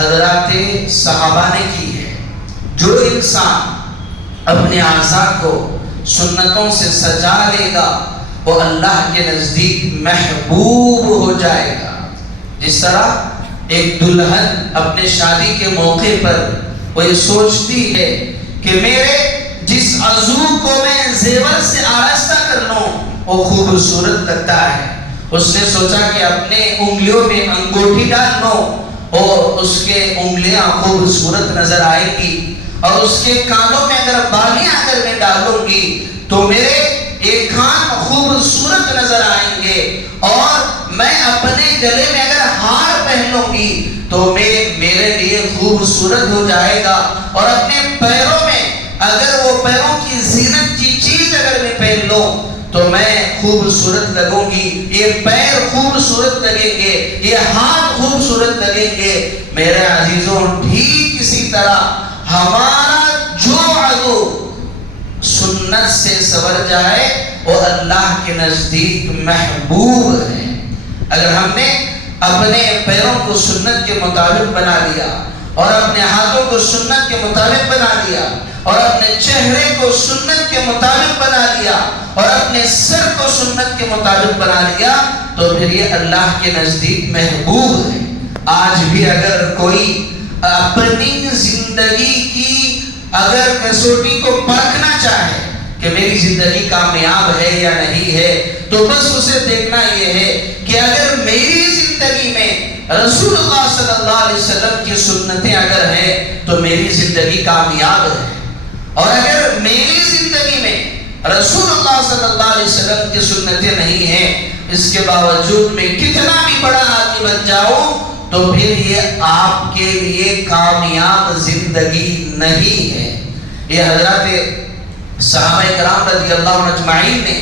حضرات صحابہ نے کی ہے۔ جو انسان اپنے اعضاء کو سنتوں سے سجا لے گا وہ اللہ کے نزدیک محبوب ہو جائے گا۔ جس طرح ایک دلہن اپنے شادی کے موقع پر وہ یہ سوچتی ہے کہ میرے جس عضو کو میں زیور سے آراستہ کر لوں وہ خوبصورت لگتا ہے، اس نے سوچا کہ اپنے انگلیوں میں انگوٹھی ڈال لوں اور اس کے انگلیاں خوبصورت نظر آئے گی، اور اس کے کانوں میں اگر بالیاں اگر میں ڈالوں گی تو میرے ایک کان خوبصورت نظر آئیں گے، اور میں اپنے گلے میں اگر ہار پہنوں گی تو میرے لیے خوبصورت ہو جائے گا، اور اپنے پیروں میں اگر وہ پیروں کی زینت کی چیز اگر میں پہن لوں تو میں خوبصورت لگوں گی، یہ پیر خوبصورت لگیں گے، یہ ہاتھ خوبصورت لگیں گے۔ میرے عزیزوں، ٹھیک اسی طرح ہمارا جو عضو سنت سے سور جائے وہ اللہ کے نزدیک محبوب ہے۔ اگر ہم نے اپنے پیروں کو سنت کے مطابق بنا لیا، اور اپنے ہاتھوں کو سنت کے مطابق بنا لیا، اور اپنے چہرے کو سنت کے مطابق بنا لیا، اور اپنے سر کو سنت کے مطابق بنا لیا، تو پھر یہ اللہ کے نزدیک محبوب ہے۔ آج بھی اگر کوئی اپنی زندگی کی اگر کسوٹی کو پرکھنا چاہے کہ میری زندگی کامیاب ہے یا نہیں ہے، تو بس اسے دیکھنا یہ ہے کہ اگر میری زندگی میں رسول اللہ صلی اللہ علیہ وسلم کی سنتیں اگر ہیں تو میری زندگی کامیاب ہے، اور اگر میری زندگی میں رسول اللہ صلی اللہ علیہ وسلم کی سنتیں نہیں ہیں، اس کے باوجود میں کتنا بھی بڑا آدمی بن جاؤں تو پھر یہ آپ کے لیے کامیاب زندگی نہیں ہے۔ یہ حضرات صحابہ کرام رضی اللہ عنہ اجمعین نے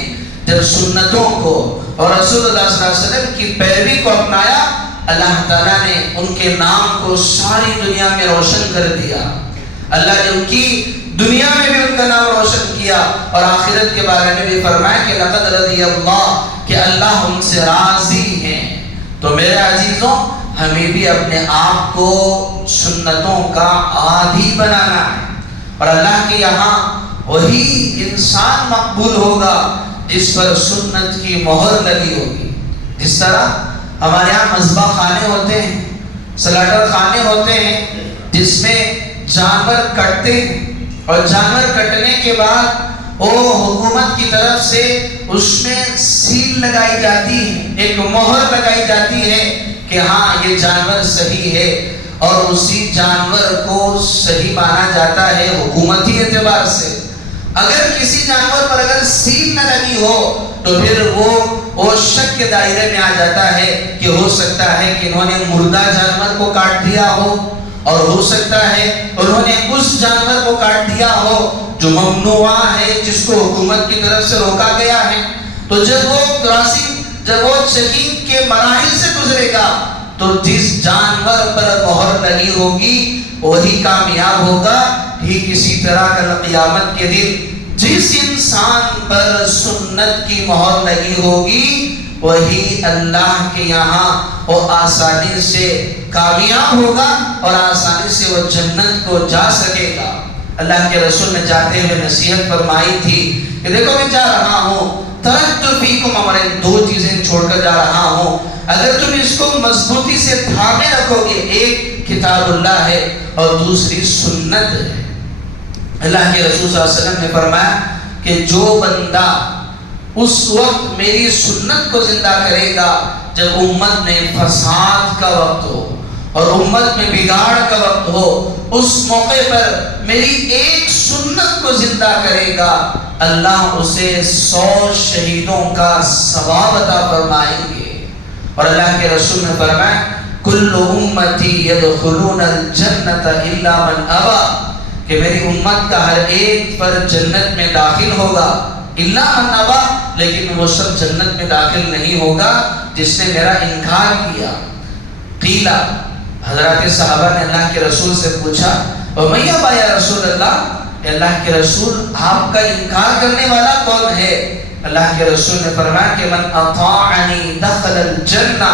جب سنتوں کو اور رسول اللہ صلی اللہ علیہ وسلم کی پیروی کو اپنایا، اللہ تعالیٰ نے ان کے نام کو ساری دنیا میں روشن کر دیا۔ اللہ نے ان کی دنیا میں بھی ان کا نام روشن کیا، اور آخرت کے بارے میں بھی فرمایا کہ لقد رضی اللہ، کہ اللہ ان سے راضی ہیں۔ تو میرے عزیزوں، ہمیں بھی اپنے آپ کو سنتوں کا عادی بنانا ہے، اور اللہ کے یہاں وہی انسان مقبول ہوگا جس پر سنت کی مہر لگی ہوگی۔ جس طرح ہمارے یہاں مذبح خانے ہوتے ہیں، سلاٹر خانے ہوتے ہیں، جس میں جانور کٹتے ہیں، اور جانور کٹنے کے بعد وہ حکومت کی طرف سے اس میں سیل لگائی جاتی ہے، ایک مہر لگائی جاتی ہے کہ ہاں یہ جانور صحیح ہے، اور اسی جانور کو صحیح مانا جاتا ہے حکومتی اعتبار سے۔ اگر کسی جانور پر اگر سیل نہ لگی ہو تو پھر وہ شک کے دائرے میں آ جاتا ہے کہ ہو سکتا ہے کہ انہوں نے مردہ جانور کو کاٹ دیا ہو، اور ہو سکتا ہے انہوں نے اس جانور کو کاٹ دیا ہو جو ممنوع ہے، جس کو حکومت کی طرف سے روکا گیا ہے۔ تو جب وہ چیکنگ کے مراحل سے گزرے گا تو جس جانور پر مہر لگی ہوگی وہی کامیاب ہوگا۔ ٹھیک اسی طرح کل قیامت کے دن جس انسان پر سنت کی مہر لگی ہوگی وہی اللہ کے یہاں وہ آسانی سے کامیاب ہوگا، اور آسانی سے وہ جنت کو جا سکے گا۔ اللہ کے رسول نے جاتے ہوئے نصیحت فرمائی تھی کہ دیکھو میں جا رہا ہوں، ترکت فیکم امرین، دو چیزیں چھوڑ کر جا رہا ہوں، اگر تم اس کو مضبوطی سے تھامے رکھو گے، ایک کتاب اللہ ہے اور دوسری سنت ہے۔ اللہ کے رسول صلی اللہ علیہ وسلم نے فرمایا کہ جو بندہ اس وقت میری سنت کو زندہ کرے گا جب امت میں فساد کا وقت ہو اور امت میں بگاڑ کا وقت ہو، اس موقع پر میری ایک سنت کو زندہ کرے گا، اللہ اسے 100 شہیدوں کا ثواب عطا فرمائیں گے۔ اور اللہ کے رسول نے فرمایا کل امتی یدخلون الجنت الا من ابا، کہ میری امت کا ہر ایک پر جنت میں داخل ہوگا، الا من ابا، لیکن وہ سب جنت میں داخل نہیں ہوگا جس نے میرا انکار کیا۔ قیلا، حضرات صحابہ نے اللہ کے رسول سے پوچھا وَمَن یَأْبَى یا رسول اللہ، اللہ کے رسول آپ کا انکار کرنے والا کون ہے؟ اللہ کے رسول نے فرمایا کہ من اطاعنی دخل الجنہ،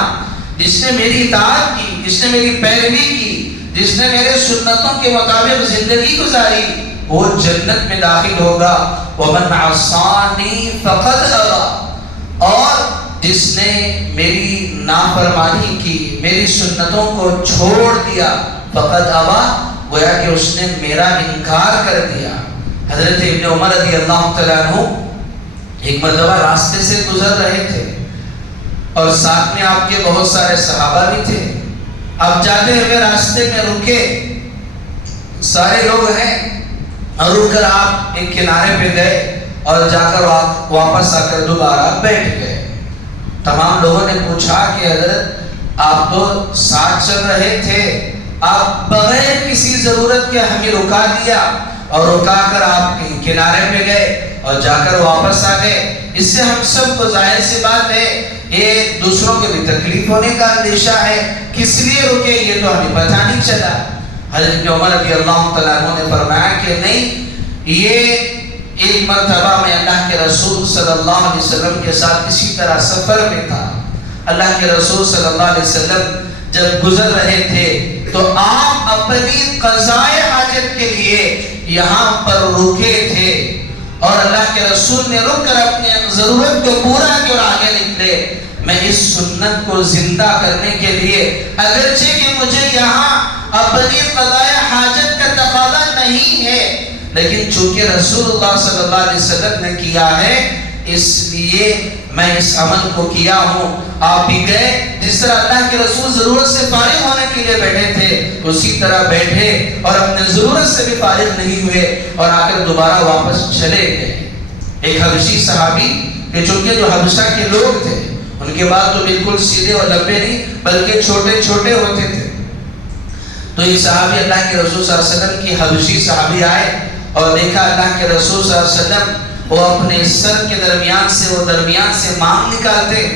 جس نے میری اطاعت کی، جس نے میری پیروی کی، جس نے میرے سنتوں کے مطابق زندگی گزاری وہ جنت میں داخل ہوگا، وَمَنْ عَصَانِي فَقَدْ أَبَى، اور جس نے میری نافرمانی کی، میری سنتوں کو چھوڑ دیا، فَقَدْ أَبَى، گویا کہ اس نے میرا انکار کر دیا۔ حضرت ابن عمر رضی اللہ تعالیٰ عنہ ایک مرتبہ راستے سے گزر رہے تھے اور ساتھ میں آپ کے بہت سارے صحابہ بھی تھے۔ اب جاتے ہوئے راستے میں رکے، سارے لوگ ہیں، اور رک کر آپ ایک کنارے پہ گئے اور جا کر واپس آ کر دوبارہ بیٹھ گئے۔ تمام لوگوں نے پوچھا کہ حضرت آپ تو ساتھ چل رہے تھے، آپ بغیر کسی ضرورت کے ہمیں رکا دیا اور رکا کر آپ کنارے پہ گئے اور جا کر واپس آ گئے۔ اس سے ہم سب کو ظاہر سی بات ہے یہ دوسروں کو بھی تکلیف ہونے کا اندیشہ ہے، کس لیے رکے یہ تو ہمیں پتہ نہیں چلا۔ حضرت عمر رضی اللہ تعالیٰ عنہ نے فرمایا کہ نہیں، یہ ایک مرتبہ میں اللہ کے رسول صلی اللہ علیہ وسلم کے ساتھ اسی طرح سفر میں تھا۔ اللہ کے رسول صلی اللہ علیہ وسلم جب گزر رہے تھے تو آپ اپنی قضائے حاجت کے لیے یہاں پر رکے تھے، اور اللہ کے رسول نے رک کر اپنی ضرورت کو پورا کیا اور آگے نکلے۔ میں اس سنت کو زندہ کرنے کے لیے اگرچہ کہ مجھے یہاں اپنی قضائے حاجت کا تقاضا نہیں ہے، لیکن چونکہ رسول اللہ صلی اللہ علیہ وسلم نے کیا ہے اس لیے میں اس عمل کو کیا ہوں۔ آپ بھی گئے، جس طرح اللہ کے رسول ضرورت سے فارغ ہونے کے لیے بیٹھے تھے اسی طرح بیٹھے اور اپنے ضرورت سے بھی فارغ نہیں ہوئے اور آ کر دوبارہ واپس چلے گئے۔ ایک حبشی صحابی کہ چونکہ جو حبشہ کے لوگ تھے ان کے بعد تو بالکل سیدھے اور لمبے نہیں بلکہ چھوٹے چھوٹے ہوتے تھے، تو ایک صحابی اللہ کے رسول صلی اللہ علیہ وسلم کی حبشی صحابی آئے اور دیکھا اللہ کے رسول صلی اللہ علیہ وسلم وہ اپنے سر کے درمیان سے مانگ نکالتے۔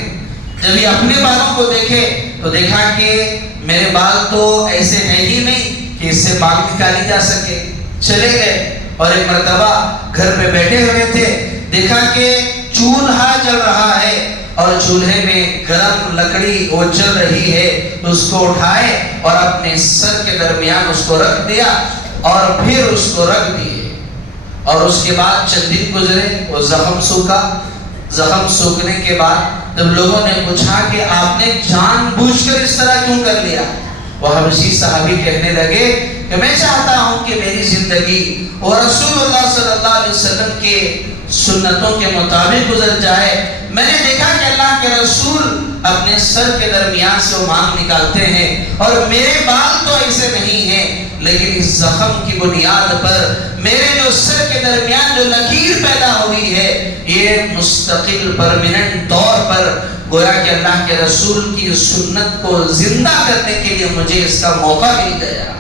جب یہ اپنے بالوں کو دیکھے تو دیکھا کہ میرے بال تو ایسے ہیں ہی نہیں کہ اس سے مانگ نکالی جا سکے، چلے گئے۔ اور ایک مرتبہ گھر پہ بیٹھے ہوئے تھے، دیکھا کہ چولہا جل رہا ہے اور چولہے میں گرم لکڑی وہ جل رہی ہے، تو اس کو اٹھائے اور اپنے سر کے درمیان اس کو رکھ دیا اور پھر اس کو رکھ دیے۔ اور اس کے بعد چند دن گزرے، وہ زخم سوکھا، زخم سوکھنے کے بعد جب لوگوں نے پوچھا کہ آپ نے جان بوجھ کر اس طرح کیوں کر لیا، وہ حبشی صحابی کہنے لگے کہ میں چاہتا ہوں کہ میری زندگی اور رسول اللہ صلی اللہ علیہ وسلم کے سنتوں کے مطابق گزر جائے۔ میں نے دیکھا کہ اللہ کے رسول اپنے سر کے درمیان سے وہ مانگ نکالتے ہیں اور میرے بال تو ایسے نہیں ہیں، لیکن اس زخم کی بنیاد پر میرے جو سر کے درمیان جو لکیر پیدا ہوئی ہے یہ مستقل پرمیننٹ طور پر گویا کہ اللہ کے رسول کی سنت کو زندہ کرنے کے لیے مجھے اس کا موقع مل گیا۔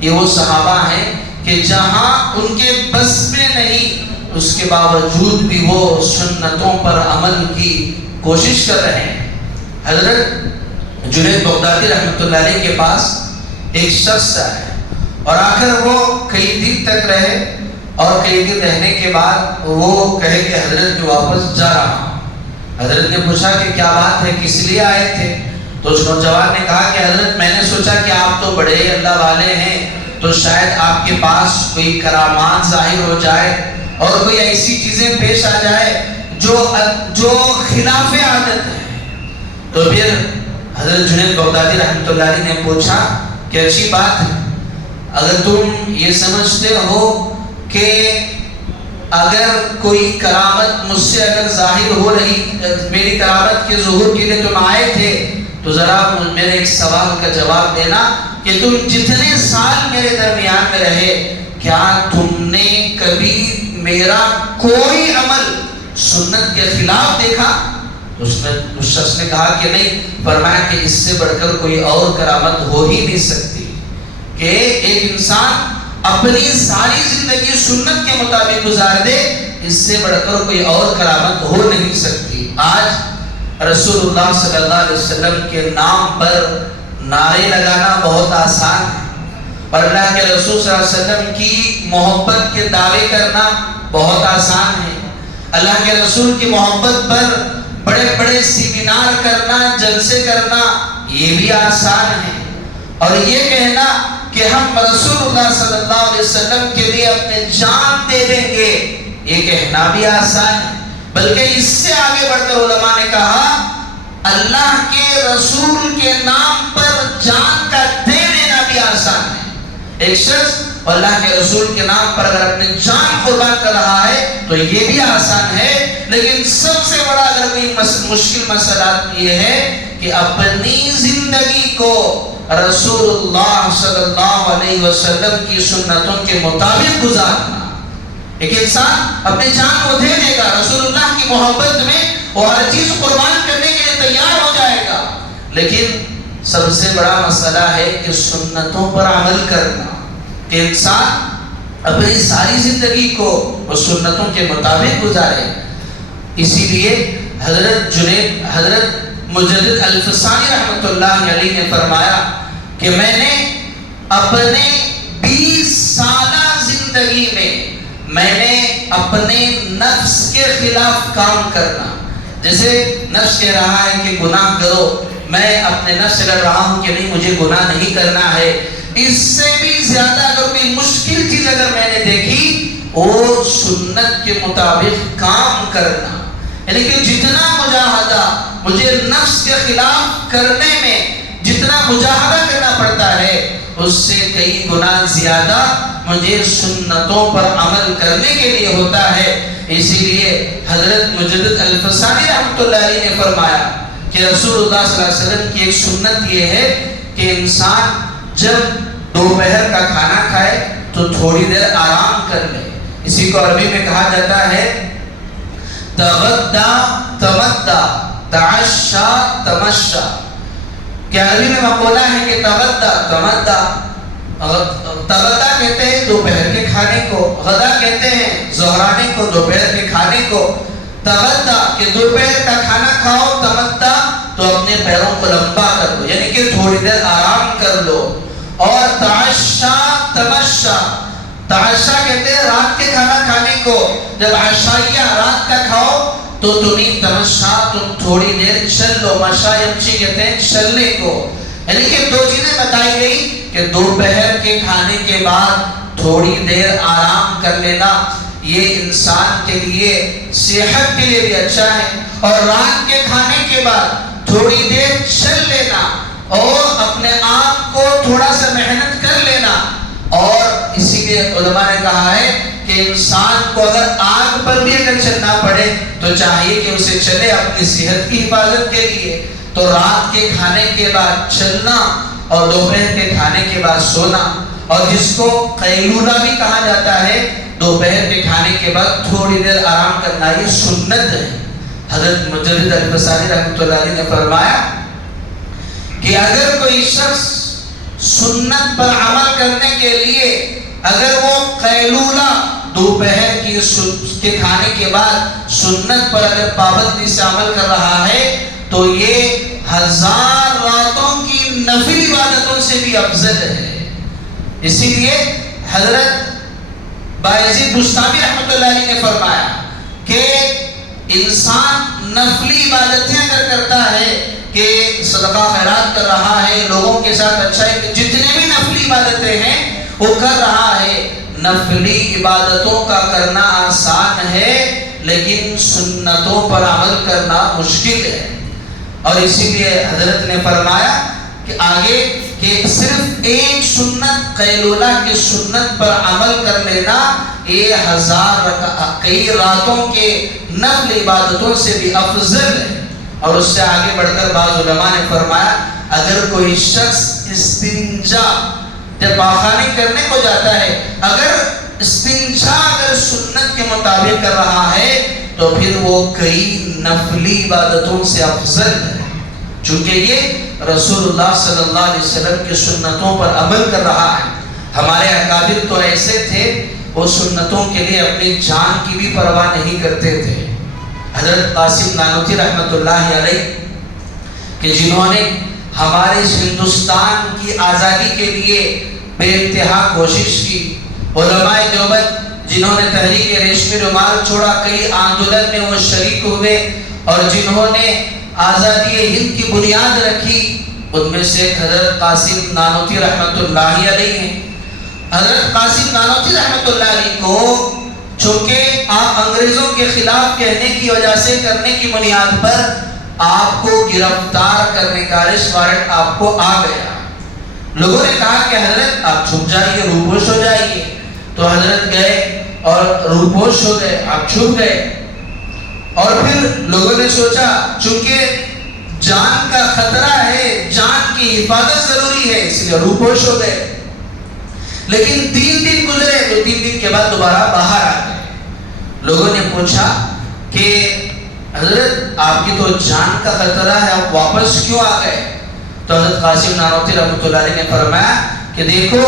یہ وہ صحابہ ہیں کہ جہاں ان کے بس میں نہیں اس کے باوجود بھی وہ سنتوں پر عمل کی کوشش کر رہے ہیں۔ حضرت جنید بغدادی رحمۃ اللہ علیہ کے پاس ایک شخص آئے اور آ کر وہ کئی دن تک رہے، اور کئی دن رہنے کے بعد وہ کہے کہ حضرت میں واپس جا رہا ہوں۔ حضرت نے پوچھا کہ کیا بات ہے، کس لیے آئے تھے؟ تو اس نوجوان نے کہا کہ حضرت میں نے سوچا کہ آپ تو بڑے اللہ والے ہیں تو شاید آپ کے پاس کوئی کرامات ظاہر ہو جائے اور کوئی ایسی چیزیں پیش آ جائے جو خلاف عادت ہے۔ تو پھر حضرت جنید بغدادی رحمۃ اللہ علیہ نے پوچھا کہ اچھی بات ہے، اگر تم یہ سمجھتے ہو کہ اگر کوئی کرامت مجھ سے اگر ظاہر ہو رہی، میری کرامت کے ظہور کے لیے تم آئے تھے، تو ذرا میرے ایک سوال کا جواب دینا کہ تم جتنے سال میرے درمیان میں رہے کیا تم نے کبھی میرا کوئی عمل سنت کے خلاف دیکھا؟ اس شخص نے کہا کہ نہیں۔ فرمایا کہ اس سے بڑھ کر کوئی اور کرامت ہو ہی نہیں سکتی کہ ایک انسان اپنی ساری زندگی سنت کے مطابق گزار دے، اس سے بڑھ کر کوئی اور کرامت ہو نہیں سکتی۔ آج رسول اللہ صلی اللہ علیہ وسلم کے نام پر نعرے لگانا بہت آسان ہے، اور اللہ کے رسول صلی اللہ علیہ وسلم کی محبت کے دعوے کرنا بہت آسان ہے۔ اللہ کے رسول کی محبت پر بڑے بڑے سیمینار کرنا، جلسے کرنا یہ بھی آسان ہے، اور یہ کہنا کہ ہم رسول اللہ صلی اللہ علیہ وسلم کے لیے اپنے جان دے دیں گے، یہ کہنا بھی آسان ہے، بلکہ اس سے آگے بڑھ کر علماء نے کہا اللہ کے رسول کے نام پر جان کا دے دینا بھی آسان ہے۔ ایک شخص اللہ کے رسول کے نام پر اگر اپنے جان قربان کر رہا ہے تو یہ بھی آسان ہے، لیکن سب سے بڑا اگر کوئی مشکل مسئلہ یہ ہے کہ اپنی زندگی کو رسول اللہ صلی اللہ علیہ وسلم کی سنتوں کے مطابق گزارنا۔ ایک انسان اپنی جان کو دے دے گا، رسول اللہ کی محبت میں وہ ہر چیز قربان کرنے کے لیے تیار ہو جائے گا، لیکن سب سے بڑا مسئلہ ہے کہ سنتوں پر عمل کرنا، کہ انسان اپنی ساری زندگی کو وہ سنتوں کے مطابق گزارے۔ اسی لیے حضرت مجدد الفسانی رحمۃ اللہ علیہ نے فرمایا کہ میں نے اپنے 20 سالہ زندگی میں نے اپنے نفس کے خلاف کام کرنا، جیسے نفس کہہ رہا ہے کہ گناہ کرو، میں اپنے نفس سے لڑ رہا ہوں کہ نہیں مجھے گناہ نہیں کرنا ہے، اس سے بھی زیادہ اگر کوئی مشکل چیز اگر میں نے دیکھی وہ سنت کے مطابق کام کرنا، یعنی کہ جتنا مجاہدہ مجھے نفس کے خلاف کرنے میں جتنا مجاہدہ کرنا پڑتا ہے اس سے کئی گنا زیادہ مجھے سنتوں پر عمل کرنے کے لیے ہوتا ہے۔ اسی لیے حضرت مجدد الفسانی رحمۃ اللہ علیہ نے فرمایا کہ رسول اللہ صلی اللہ علیہ وسلم کی ایک سنت یہ ہے کہ انسان جب دوپہر کا کھانا کھائے تو تھوڑی دیر آرام کر لے، اسی کو عربی میں کہا جاتا ہے تغدا تمدا تعشا تمشا، کہ عربی میں مقولہ ہے کہ تغدا تمدا، تغدا کہتے ہیں دوپہر کے کھانے کو، غدا کہتے ہیں ظہرانے کو، دوپہر کے کھانے کو، تغدا کہ دوپہر کا کھانا کھاؤ، تمدا تو اپنے پیروں کو لمبا کر لو، یعنی کہ تھوڑی دیر آرام کر لو، اور تعشا تمشا، تعشا کہتے ہیں رات کے کھانا کھانے کو، جب عشائیہ رات کا کھاؤ تو تمہیں تمشا تم تھوڑی دیر چل لو، مشا یمشی کہتے ہیں چلنے کو، یعنی کہ دو چیزیں بتائی گئی کہ دوپہر کے کھانے کے بعد تھوڑی دیر آرام کر لینا یہ انسان کے لیے صحت کے لیے بھی اچھا ہے، اور رات کے کھانے کے بعد تھوڑی دیر چل لینا اور اپنے آپ کو تھوڑا سا محنت کر لینا، اور اسی لیے علماء نے کہا ہے کہ انسان کو اگر آگ پر بھی اگر چلنا پڑے تو چاہیے کہ اسے چلے اپنی صحت کی حفاظت کے لیے، تو رات کے کھانے کے بعد چلنا اور دوپہر کے کھانے کے بعد سونا، اور جس کو قیلولہ بھی کہا جاتا ہے، دوپہر کے کھانے کے بعد تھوڑی دیر آرام کرنا، یہ سنت ہے۔ حضرت مجدد الفسانی رحمۃ اللہ علیہ نے فرمایا کہ اگر کوئی شخص سنت پر عمل کرنے کے لیے اگر وہ قیلولہ دوپہر کے کھانے کے بعد سنت پر اگر پابندی سے عمل کر رہا ہے تو یہ 1000 راتوں کی نفل عبادتوں سے بھی افضل ہے۔ اسی لیے حضرت بایزید بستامی رحمۃ اللہ علیہ نے فرمایا کہ انسان نفلی عبادتیں اگر کرتا ہے کہ صدقہ خیرات کر رہا ہے، لوگوں کے ساتھ اچھائی، جتنے بھی نفلی عبادتیں ہیں وہ کر رہا ہے، نفلی عبادتوں کا کرنا آسان ہے لیکن سنتوں پر عمل کرنا مشکل ہے، اور اسی لیے حضرت نے فرمایا کہ آگے کہ صرف ایک سنت قیلولہ کی سنت پر عمل کر لینا یہ 1000 کئی راتوں کے نفل عبادتوں سے بھی افضل ہے۔ اور اس سے آگے بڑھ کر بعض علماء نے فرمایا اگر کوئی شخص استنجا جب پاخانے کرنے کو جاتا ہے، اگر استنجا اگر سنت کے مطابق کر رہا ہے تو پھر وہ کئی نفلی عبادتوں سے افضل ہے، چونکہ یہ رسول اللہ صلی اللہ علیہ وسلم کی سنتوں پر عمل کر رہا ہے۔ ہمارے اکابر تو ایسے تھے وہ سنتوں کے لیے اپنی جان کی بھی پرواہ نہیں کرتے تھے۔ حضرت قاسم نانوتھی رحمۃ اللہ علیہ کہ جنہوں نے ہمارے ہندوستان کی آزادی کے لیے بے انتہا کوشش کی، علماء دیوبند جنہوں نے تحریک ریشمی رومال چھوڑا، کئی آندولن میں وہ شریک ہوئے، اور جنہوں نے آزادی ہند کی بنیاد رکھی، ان میں سے حضرت قاسم نانوتوی رحمۃ اللہ علیہ ہیں۔ حضرت قاسم نانوتوی رحمۃ اللہ علیہ کو چونکہ آپ انگریزوں کے خلاف کہنے کی وجہ سے کرنے کی بنیاد پر آپ کو گرفتار کرنے کا ارسٹ وارنٹ آپ کو آ گیا۔ لوگوں نے کہا کہ حضرت آپ چھپ جائیے، روپوش ہو جائیے۔ تو حضرت گئے اور روپوش ہو گئے، آپ چھپ گئے۔ اور پھر لوگوں نے سوچا چونکہ جان کا خطرہ ہے، جان کی حفاظت ضروری ہے، اس لیے روپوش ہو گئے۔ لیکن 3 دن گزرے تو 3 دن کے بعد دوبارہ باہر آ گئے۔ لوگوں نے پوچھا کہ حضرت آپ کی تو جان کا خطرہ ہے، آپ واپس کیوں آ گئے؟ تو حضرت قاسم نانوتوی رحمۃ اللہ علیہ نے فرمایا کہ دیکھو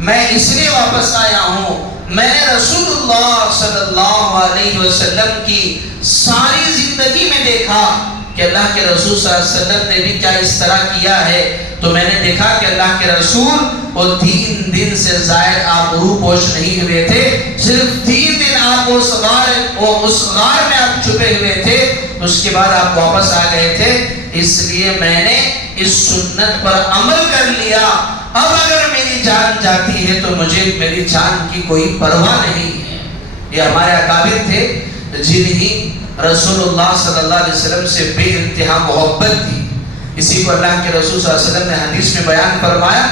میں اس لیے واپس آیا ہوں، میں نے رسول اللہ صلی اللہ علیہ وسلم کی ساری زندگی میں دیکھا کہ اللہ کے رسول صلی اللہ علیہ وسلم نے بھی کیا اس طرح کیا ہے۔ تو میں نے دیکھا کہ اللہ کے رسول وہ 3 دن سے زائد آپ روپوش نہیں ہوئے تھے، صرف 3 دن آپ اس غار میں آپ چھپے ہوئے تھے، اس کے بعد آپ واپس آ گئے تھے، اس لیے میں نے اس سنت پر عمل کر لیا۔ اب اگر میری جان جاتی ہے تو مجھے میری جان کی کوئی پرواہ نہیں ہے۔ یہ ہمارے اکابر تھے جنہیں رسول اللہ صلی اللہ علیہ وسلم سے بے انتہا محبت تھی۔ اسی کو اللہ کے رسول صلی اللہ علیہ وسلم نے حدیث میں بیان فرمایا،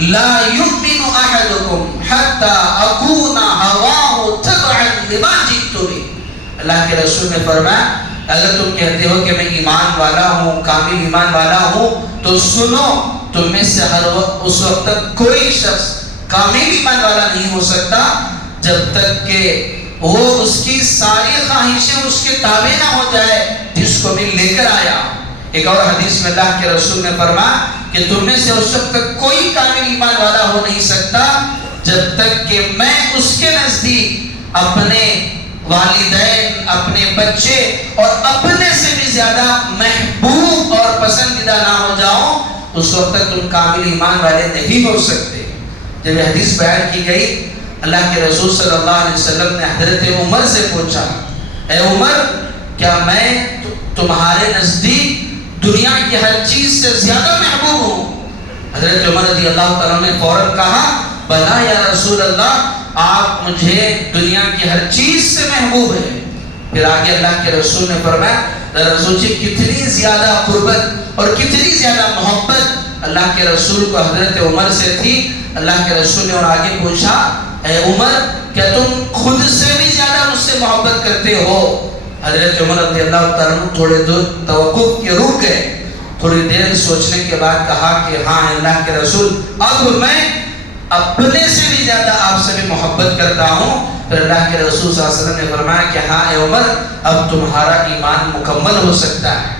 لا یؤمن احدکم حتی اکون ہواہ تبعا لما جئت بہ۔ اللہ کے رسول نے فرمایا اگر تم کہتے ہو کہ میں ایمان والا ہوں، کامل ایمان والا ہوں، تو سنو تم میں سے ہر وقت اس وقت تک کوئی شخص کامل ایمان والا نہیں ہو سکتا جب تک کہ وہ اس کی ساری خواہشیں اس کے تابع نہ ہو جائے جس کو میں لے کر آیا۔ ایک اور حدیث میں اللہ کے رسول نے فرمایا کہ تم میں سے اس وقت تک کوئی کامل ایمان والا ہو نہیں سکتا جب تک کہ میں اس کے نزدیک اپنے والدین، اپنے بچے اور اپنے سے بھی زیادہ محبوب اور پسندیدہ نہ ہو جاؤں، اس وقت تک تم کامل ایمان والے نہیں ہو سکتے۔ جب یہ حدیث بیان کی گئی، اللہ کے رسول صلی اللہ علیہ وسلم نے حضرت عمر سے پوچھا، اے عمر کیا میں تمہارے نزدیک دنیا کی ہر چیز سے زیادہ محبوب ہوں؟ حضرت عمر رضی اللہ تعالیٰ نے فوراً کہا، بلا یا رسول اللہ، آپ مجھے دنیا کی ہر چیز سے محبوب ہے۔ پھر آگے اللہ کے رسول نے فرمایا، رسول جی کتنی زیادہ قربت اور کتنی زیادہ محبت اللہ کے رسول کو حضرت عمر سے تھی۔ اللہ کے رسول نے اور آگے پوچھا، اے عمر کیا تم خود سے بھی زیادہ مجھ سے محبت کرتے ہو؟ حضرت عمر رضی اللہ تعالیٰ عنہ تھوڑے دور توقف کے رک گئے، تھوڑی دیر سوچنے کے بعد کہا کہ ہاں اللہ کے رسول، اب میں اپنے سے بھی زیادہ آپ سے بھی محبت کرتا ہوں۔ پھر اللہ کے رسول صلی اللہ علیہ وسلم نے فرمایا کہ ہاں اے عمر اب تمہارا ایمان مکمل ہو سکتا ہے۔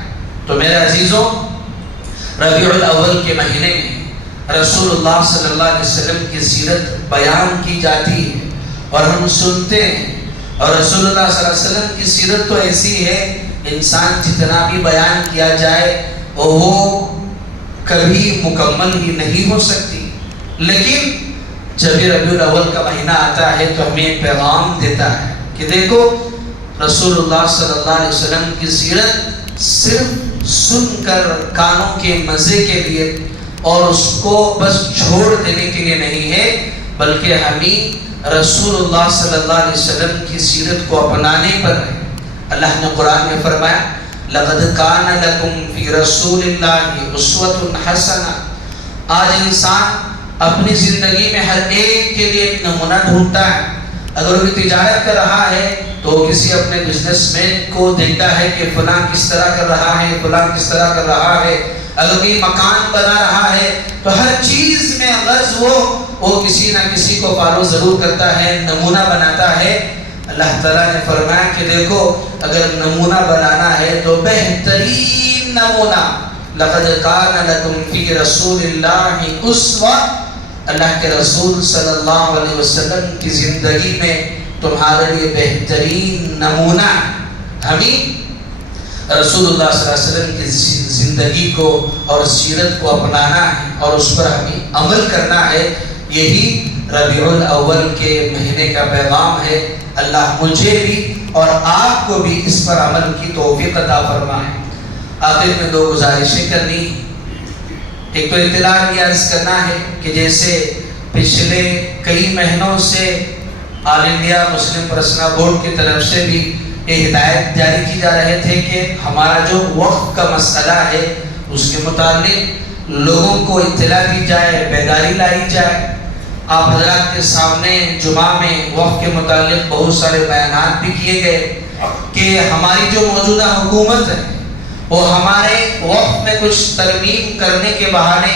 تو میرے عزیزوں، ربیع الاول کے مہینے میں رسول اللہ صلی اللہ علیہ وسلم کی سیرت بیان کی جاتی ہے اور ہم سنتے ہیں، اور رسول اللہ صلی اللہ علیہ وسلم کی سیرت تو ایسی ہے انسان جتنا بھی بیان کیا جائے وہ کبھی مکمل ہی نہیں ہو سکتی، لیکن جب یہ ربیع الاول کا مہینہ آتا ہے تو ہمیں ایک پیغام دیتا ہے کہ دیکھو رسول اللہ صلی اللہ علیہ وسلم کی سیرت صرف سن کر کانوں کے مزے کے لیے اور اس کو بس چھوڑ دینے کے لیے نہیں ہے، بلکہ ہمیں رسول اللہ صلی اللہ علیہ وسلم کی سیرت کو اپنانے پر ہے۔ اللہ نے قرآن میں فرمایا، لَقَدْ كَانَ لَكُمْ فِي رَسُولِ اللَّهِ أُسْوَةٌ حَسَنَةٌ۔ آج انسان اپنی زندگی میں ہر ایک کے لیے ایک نمونہ ڈھونڈتا ہے۔ اگر وہ تجارت کر رہا ہے تو کسی اپنے بزنس مین کو دیکھتا ہے کہ فلاں کس طرح کر رہا ہے، فلاں کس طرح کر رہا ہے۔ اگر کوئی مکان بنا رہا ہے تو ہر چیز میں غرض وہ کسی نہ کسی کو فالو ضرور کرتا ہے، نمونہ بناتا ہے۔ اللہ تعالیٰ نے فرمایا کہ دیکھو اگر نمونہ بنانا ہے تو بہترین نمونہ، لَقَدْ كَانَ لَكُمْ فِي رَسُولِ اللَّهِ أُسْوَةٌ، اللہ کے رسول صلی اللہ علیہ وسلم کی زندگی میں تمہارے لیے بہترین نمونہ۔ ہمیں رسول اللہ صلی اللہ علیہ وسلم کی زندگی کو اور سیرت کو اپنانا ہے اور اس پر ہمیں عمل کرنا ہے۔ یہی ربیع الاول کے مہینے کا پیغام ہے۔ اللہ مجھے بھی اور آپ کو بھی اس پر عمل کی توفیق عطا فرمائے۔ آخر میں 2 گزارشیں کرنی۔ ایک تو اطلاع یہ عرض کرنا ہے کہ جیسے پچھلے کئی مہینوں سے آل انڈیا مسلم پرسنل بورڈ کی طرف سے بھی یہ ہدایت جاری کی جا رہے تھے کہ ہمارا جو وقف کا مسئلہ ہے اس کے متعلق لوگوں کو اطلاع دی جائے، بیداری لائی جائے۔ آپ حضرات کے سامنے جمعہ میں وقف کے متعلق بہت سارے بیانات بھی کیے گئے کہ ہماری جو موجودہ حکومت ہے وہ ہمارے وقف میں کچھ ترمیم کرنے کے بہانے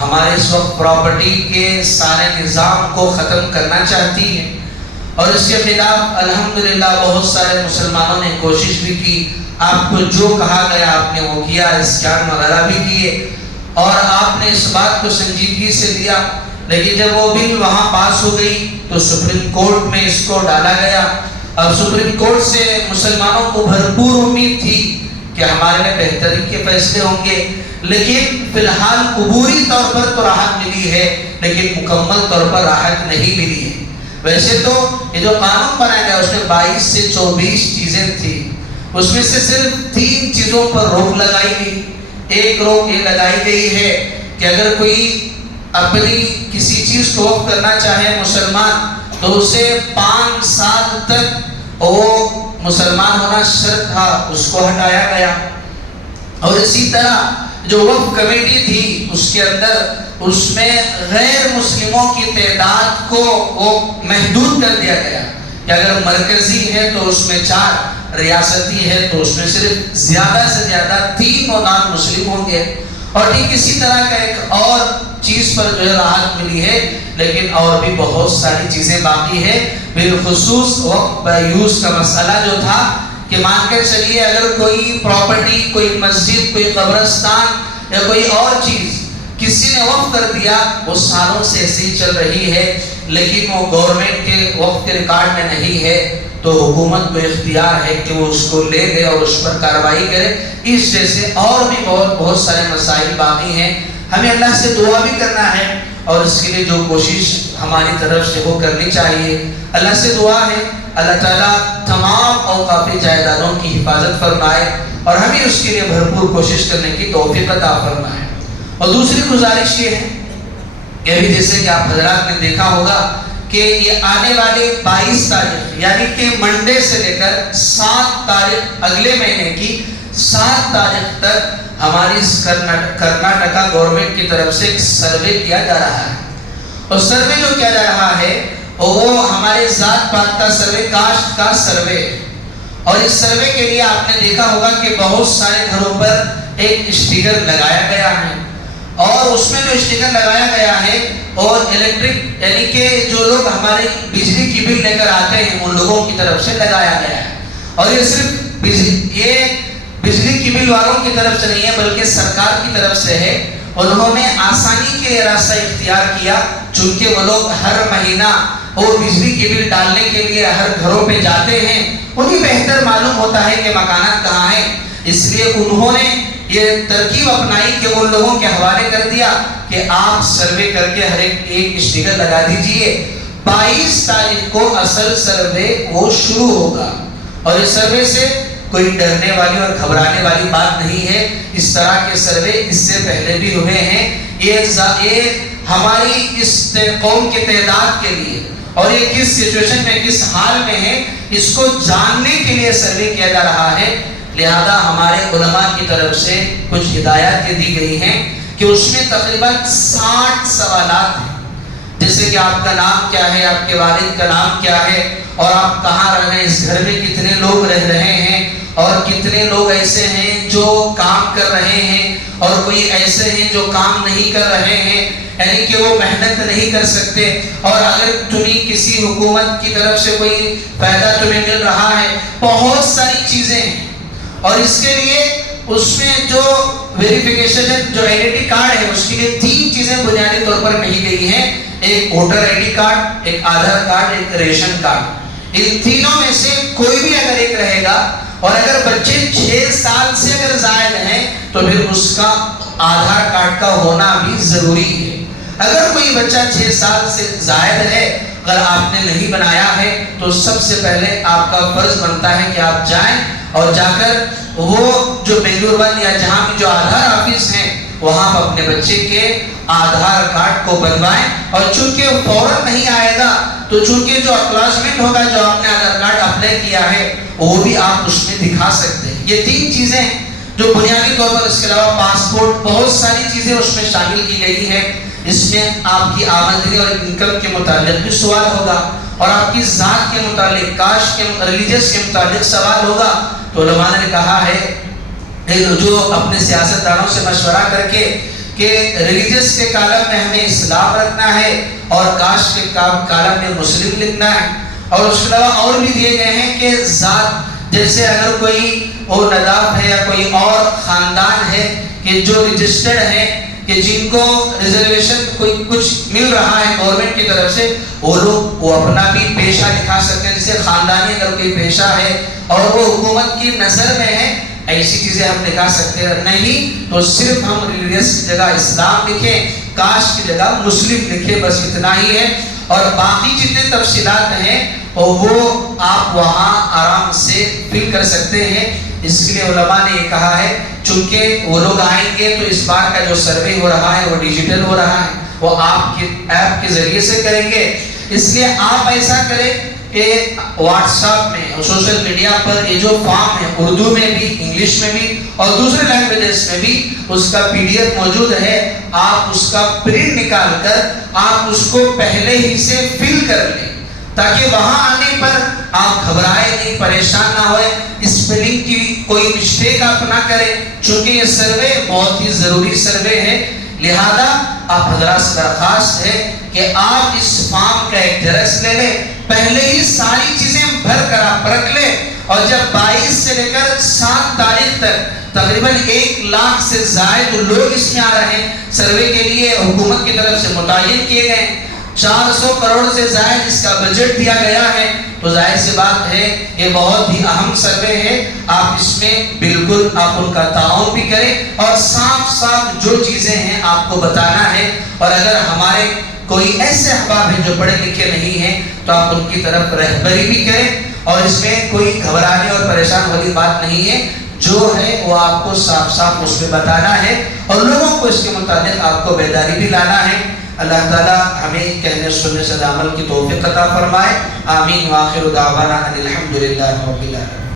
ہمارے اس وقت پراپرٹی کے سارے نظام کو ختم کرنا چاہتی ہے، اور اس کے خلاف الحمدللہ بہت سارے مسلمانوں نے کوشش بھی کی۔ آپ کو جو کہا گیا آپ نے وہ کیا، اسکان وغیرہ بھی کیے، اور آپ نے اس بات کو سنجیدگی سے لیا۔ لیکن جب وہ بل وہاں پاس ہو گئی تو سپریم کورٹ میں اس کو ڈالا گیا۔ اب سپریم کورٹ سے مسلمانوں کو بھرپور امید تھی کہ ہمارے لیے بہترین کے فیصلے ہوں گے، لیکن فی الحال عبوری طور پر تو راحت ملی ہے لیکن مکمل طور پر راحت نہیں ملی ہے۔ ویسے تو یہ جو قانون بنایا گیا اس میں 22 سے 24 چیزیں تھی، اس میں سے صرف 3 چیزوں پر روک لگائی گئی۔ ایک روک یہ لگائی گئی ہے کہ اگر کوئی اپنی کسی چیز کو وقف کرنا چاہے مسلمان تو اسے 5 سال تک وہ مسلمان ہونا شرط تھا، اس کو ہٹایا گیا۔ اور اسی طرح جو وقف کمیٹی تھی اس کے اندر اس میں غیر مسلموں کی تعداد کو وہ محدود کر دیا گیا کہ اگر مرکزی ہے تو اس میں 4، ریاستی ہے تو اس میں صرف زیادہ سے زیادہ 3 اور نان مسلم ہوں گے۔ اور ٹھیک اسی طرح کا ایک اور چیز پر جو ہے راحت ملی ہے، لیکن اور بھی بہت ساری چیزیں باقی ہے۔ بالخصوص وقف یوز کا مسئلہ جو تھا کہ مان کر چلیے اگر کوئی پراپرٹی، کوئی مسجد، کوئی قبرستان یا کوئی اور چیز کسی نے وقف کر دیا، وہ سالوں سے ایسے ہی چل رہی ہے لیکن وہ گورنمنٹ کے وقف کے ریکارڈ میں نہیں ہے، تو حکومت کو اختیار ہے کہ وہ اس کو لے لے اور اس پر کارروائی کرے۔ اس جیسے اور بھی بہت سارے مسائل باقی ہیں۔ ہمیں اللہ سے دعا بھی کرنا ہے اور اس کے لیے جو کوشش ہماری طرف سے وہ کرنی چاہیے۔ اللہ سے دعا ہے اللہ تعالیٰ تمام اوقافی جائیدادوں کی حفاظت فرمائے اور ہمیں اس کے لیے بھرپور کوشش کرنے کی توفیق عطا فرمائے۔ اور دوسری گزارش یہ ہے کہ ابھی جیسے کہ آپ حضرات نے دیکھا ہوگا کہ یہ آنے والے 22 تاریخ یعنی کہ منڈے سے لے کر 7 تاریخ اگلے مہینے کی 7 تاریخ تک ہماری کرناٹکا گورنمنٹ کی طرف سے ایک سروے کیا جا رہا ہے، اور سروے جو کیا جا رہا ہے وہ ہمارے ذات پات کا سروے، کاسٹ کا سروے۔ اور اس سروے کے لیے آپ نے دیکھا ہوگا کہ بہت سارے گھروں پر ایک اسٹیکر لگایا گیا ہے، اور اس میں جو اسٹیکر لگایا گیا ہے اور الیکٹرک یعنی کہ جو لوگ ہمارے بجلی کی بل لے کر آتے ہیں ان لوگوں کی طرف سے لگایا گیا ہے۔ اور یہ صرف بجلی کی بل والوں کی طرف سے نہیں ہے بلکہ سرکار کی طرف سے ہے۔ انہوں نے آسانی کے لیے راستہ اختیار کیا، چونکہ وہ لوگ ہر مہینہ وہ بجلی کی بل ڈالنے کے لیے ہر گھروں پہ جاتے ہیں، انہیں بہتر معلوم ہوتا ہے کہ مکانات کہاں ہیں، اس لیے انہوں نے یہ ترکیب اپنائی کہ ان لوگوں کے حوالے کر دیا کہ آپ سروے کر کے ہر ایک اسٹیکر لگا دیجئے۔ 22 تاریخ کو اصل سروے وہ شروع ہوگا، اور اس سروے سے کوئی ڈرنے والی اور گھبرانے والی بات نہیں ہے۔ اس طرح کے سروے اس سے پہلے بھی ہوئے ہیں۔ یہ ہماری اس قوم کے تعداد کے لیے اور یہ کس سچویشن میں کس حال میں ہے اس کو جاننے کے لیے سروے کیا جا رہا ہے۔ لہذا ہمارے علماء کی طرف سے کچھ ہدایات دی گئی ہیں کہ اس میں تقریباً 60 سوالات ہیں، جیسے کہ آپ کا نام کیا ہے، آپ کے والد کا نام کیا ہے، اور آپ کہاں رہ رہے ہیں، اس گھر میں کتنے لوگ رہ رہے ہیں، اور کتنے لوگ ایسے ہیں جو کام کر رہے ہیں اور کوئی ایسے ہیں جو کام نہیں کر رہے ہیں، یعنی کہ وہ محنت نہیں کر سکتے، اور اگر تمہیں کسی حکومت کی طرف سے کوئی فائدہ تمہیں مل رہا ہے، بہت ساری چیزیں ہیں۔ اور اس کے لیے اس میں جو ویریفیکیشن ہے، جو آئیڈینٹی کارڈ ہے، اس کے لیے 3 چیزیں بنیادی طور پر کہی گئی ہیں، ایک ووٹر آئی ڈی کارڈ، ایک آدھار کارڈ، ایک ریشن کارڈ۔ ان تینوں میں سے کوئی بھی اگر ایک رہے گا، اور اگر بچے 6 سال سے اگر زائد ہیں تو پھر اس کا آدھار کارڈ کا ہونا بھی ضروری ہے۔ اگر کوئی بچہ 6 سال سے زائد ہے، اگر آپ نے نہیں بنایا ہے تو سب سے پہلے آپ کا فرض بنتا ہے کہ آپ جائیں اور جا کر وہ جو بنگلور ون یا جہاں بھی جو آدھار آفس ہیں وہاں پر اپنے بچے کے آدھار کارڈ کو بنوائیں، اور چونکہ فوراً نہیں آئے گا تو چونکہ جو اکلاجمنٹ ہوگا جو آپ نے آدھار کارڈ اپلائی کیا ہے وہ بھی آپ اس میں دکھا سکتے ہیں۔ یہ 3 چیزیں جو بنیادی طور پر، اس کے علاوہ پاسپورٹ، بہت ساری چیزیں اس میں شامل کی گئی ہے۔ اس میں آپ کی آمدنی اور انکم کے متعلق بھی سوال ہوگا، اور آپ کی ذات کے متعلق، کاسٹ کے ریلیجس کے متعلق سوال ہوگا۔ تو علماء نے کہا ہے جو اپنے سیاستدانوں سے مشورہ کر کے کہ ریلیجس کے کالم میں ہمیں اسلام رکھنا ہے اور کاسٹ کے کالم میں مسلم لکھنا ہے، اور اس کے علاوہ اور بھی دیے گئے ہیں کہ ذات، جیسے اگر کوئی اور نداب ہے یا کوئی اور خاندان ہے کہ جو رجسٹرڈ ہے کہ جن کو ریزرویشن کوئی کچھ مل رہا ہے گورنمنٹ کی طرف سے، وہ لوگ وہ اپنا بھی پیشہ دکھا سکتے ہیں، جیسے خاندانی اگر کوئی پیشہ ہے اور وہ حکومت کی نظر میں ہے، ایسی چیزیں ہم دکھا سکتے ہیں۔ نہیں تو صرف ہم ریلیجس کی جگہ اسلام لکھیں، کاسٹ کی جگہ مسلم لکھیں، بس اتنا ہی ہے، اور باقی جتنے تفصیلات ہیں وہ آپ وہاں آرام سے فل کر سکتے ہیں۔ اس کے لیے علماء نے یہ کہا ہے چونکہ وہ لوگ آئیں گے تو اس بار کا جو سروے ہو رہا ہے وہ ڈیجیٹل ہو رہا ہے، وہ آپ کے ایپ کے ذریعے سے کریں گے، اس لیے آپ ایسا کریں کہ واٹس ایپ میں اور سوشل میڈیا پر یہ جو فارم ہے اردو میں بھی، انگلش میں بھی اور دوسرے لینگویجز میں بھی اس کا PDF موجود ہے، آپ اس کا پرنٹ نکال کر آپ اس کو پہلے ہی سے فل کر لیں، تاکہ وہاں آنے پر آپ گھبرائے نہیں، پریشان نہ ہوئے، اسپیلنگ کی کوئی مسٹیک آپ نہ کریں، چونکہ یہ سروے بہت ہی ضروری سروے ہے۔ لہذا آپ حضرات سے درخواست ہے کہ آپ اس فارم کا ایک جرس لے لیں، پہلے ہی ساری چیزیں بھر کر آپ رکھ لیں، اور جب 22 سے لے کر 7 تاریخ تک تقریباً 1 لاکھ سے زائد لوگ اس میں آ رہے ہیں، سروے کے لیے حکومت کی طرف سے متعین کیے گئے، 400 کروڑ سے زائد اس کا بجٹ دیا گیا ہے، تو ظاہر سی بات ہے یہ بہت ہی اہم سروے ہے۔ آپ اس میں بالکل آپ ان کا تعاون بھی کریں، اور صاف صاف جو چیزیں ہیں آپ کو بتانا ہے، اور اگر ہمارے کوئی ایسے احباب ہیں جو پڑھے لکھے نہیں ہیں تو آپ ان کی طرف رہبری بھی کریں، اور اس میں کوئی گھبرانے اور پریشان والی بات نہیں ہے، جو ہے وہ آپ کو صاف صاف اس میں بتانا ہے، اور لوگوں کو اس کے متعلق آپ کو بیداری بھی لانا ہے۔ اللہ تعالی ہمیں کہنے سننے سے عمل کی توفیق عطا فرمائے، آمین، وآخر دعوانا ان الحمدللہ رب العالمین۔